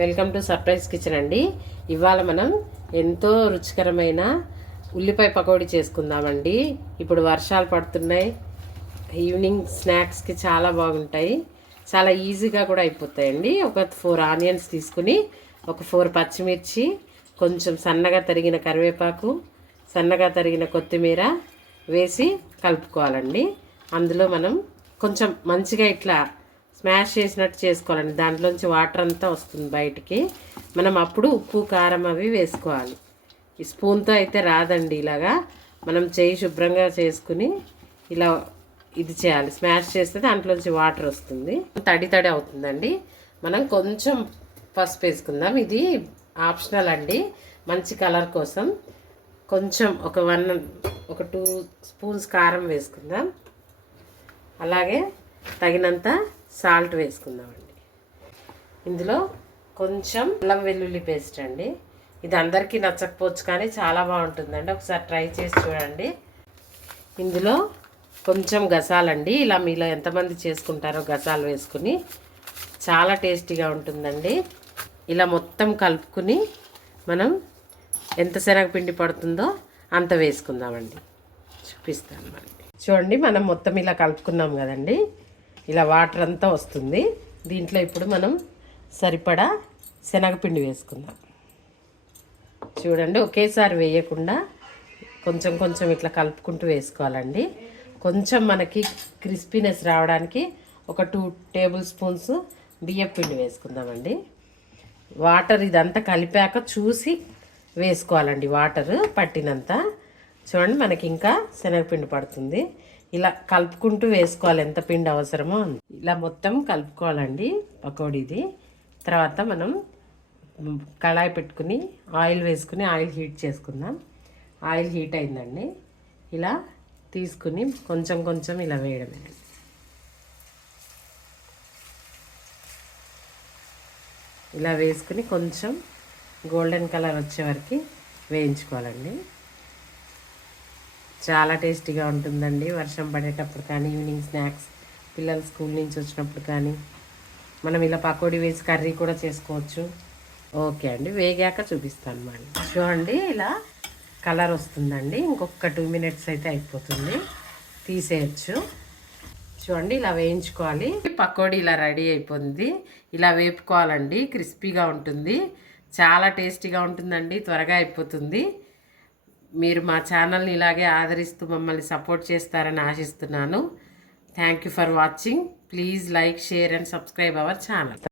Welcome to surprise kitchen అండి. ఇవాళ మనం ఎంతో రుచికరమైన ఉల్లిపాయ పకోడీ చేసుకుందామండి. ఇప్పుడు వర్షాలు పడుతున్నాయి. ఈవినింగ్ స్నాక్స్కి చాలా బాగుంటాయి. చాలా ఈజీగా కూడా అయిపోతాయండి. ఒక ఫోర్ ఆనియన్స్ తీసుకుని ఒక ఫోర్ పచ్చిమిర్చి కొంచెం సన్నగా తరిగిన కరివేపాకు సన్నగా తరిగిన కొత్తిమీర వేసి కలుపుకోవాలండి. అందులో మనం కొంచెం మంచిగా ఇట్లా స్మాష్ చేసినట్టు చేసుకోవాలండి. దాంట్లోంచి వాటర్ అంతా వస్తుంది బయటికి. మనం అప్పుడు ఉప్పు కారం అవి వేసుకోవాలి. ఈ స్పూన్తో అయితే రాదండి ఇలాగా. మనం చేయి శుభ్రంగా చేసుకుని ఇలా ఇది చేయాలి. స్మాష్ చేస్తే దాంట్లోంచి వాటర్ వస్తుంది. తడి తడి అవుతుందండి. మనం కొంచెం పసుపు వేసుకుందాం. ఇది ఆప్షనల్ అండి. మంచి కలర్ కోసం కొంచెం ఒక వన్ ఒక టూ స్పూన్స్ కారం వేసుకుందాం. అలాగే తగినంత సాల్ట్ వేసుకుందామండి. ఇందులో కొంచెం అల్లం వెల్లుల్లి పేస్ట్ అండి. ఇది అందరికీ నచ్చకపోవచ్చు కానీ చాలా బాగుంటుందండి. ఒకసారి ట్రై చేసి చూడండి. ఇందులో కొంచెం గసాలండి. ఇలా మీలో ఎంతమంది చేసుకుంటారో గసాలు వేసుకుని చాలా టేస్టీగా ఉంటుందండి. ఇలా మొత్తం కలుపుకుని మనం ఎంత శనగపిండి పడుతుందో అంత వేసుకుందామండి. చూపిస్తాను చూడండి మనం మొత్తం ఇలా కలుపుకున్నాం కదండి. ఇలా వాటర్ అంతా వస్తుంది. దీంట్లో ఇప్పుడు మనం సరిపడా శనగపిండి వేసుకుందాం. చూడండి ఒకేసారి వేయకుండా కొంచెం కొంచెం ఇట్లా కలుపుకుంటూ వేసుకోవాలండి. కొంచెం మనకి క్రిస్పీనెస్ రావడానికి ఒక టూ టేబుల్ స్పూన్స్ బియ్యం పిండి వేసుకుందామండి. వాటర్ ఇదంతా కలిపాక చూసి వేసుకోవాలండి వాటర్ పట్టినంత. చూడండి మనకి ఇంకా శనగపిండి పడుతుంది. ఇలా కలుపుకుంటూ వేసుకోవాలి ఎంత పిండి అవసరమో ఇలా మొత్తం కలుపుకోవాలండి పకోడీది. తర్వాత మనం కళాయి పెట్టుకుని ఆయిల్ వేసుకుని ఆయిల్ హీట్ చేసుకుందాం. ఆయిల్ హీట్ అయిందండి. ఇలా తీసుకుని కొంచెం కొంచెం ఇలా వేయడమే. ఇలా వేసుకుని కొంచెం గోల్డెన్ కలర్ వచ్చే వరకు వేయించుకోవాలండి. చాలా టేస్టీగా ఉంటుందండి. వర్షం పడేటప్పుడు కానీ ఈవినింగ్ స్నాక్స్ పిల్లలు స్కూల్ నుంచి వచ్చినప్పుడు కానీ. మనం ఇలా పకోడీ వేసి కర్రీ కూడా చేసుకోవచ్చు. ఓకే అండి. వేగాక చూపిస్తాను మళ్ళీ. చూడండి ఇలా కలర్ వస్తుందండి. ఇంకొక టూ మినిట్స్ అయితే అయిపోతుంది. తీసేయచ్చు. చూడండి ఇలా వేయించుకోవాలి. పకోడీ ఇలా రెడీ అయిపోయింది. ఇలా వేపుకోవాలండి. క్రిస్పీగా ఉంటుంది. చాలా టేస్టీగా ఉంటుందండి. త్వరగా అయిపోతుంది. మీరు మా ఛానల్ని ఇలాగే ఆదరిస్తూ మమ్మల్ని సపోర్ట్ చేస్తారని ఆశిస్తున్నాను. Thank you for watching please like share and subscribe our channel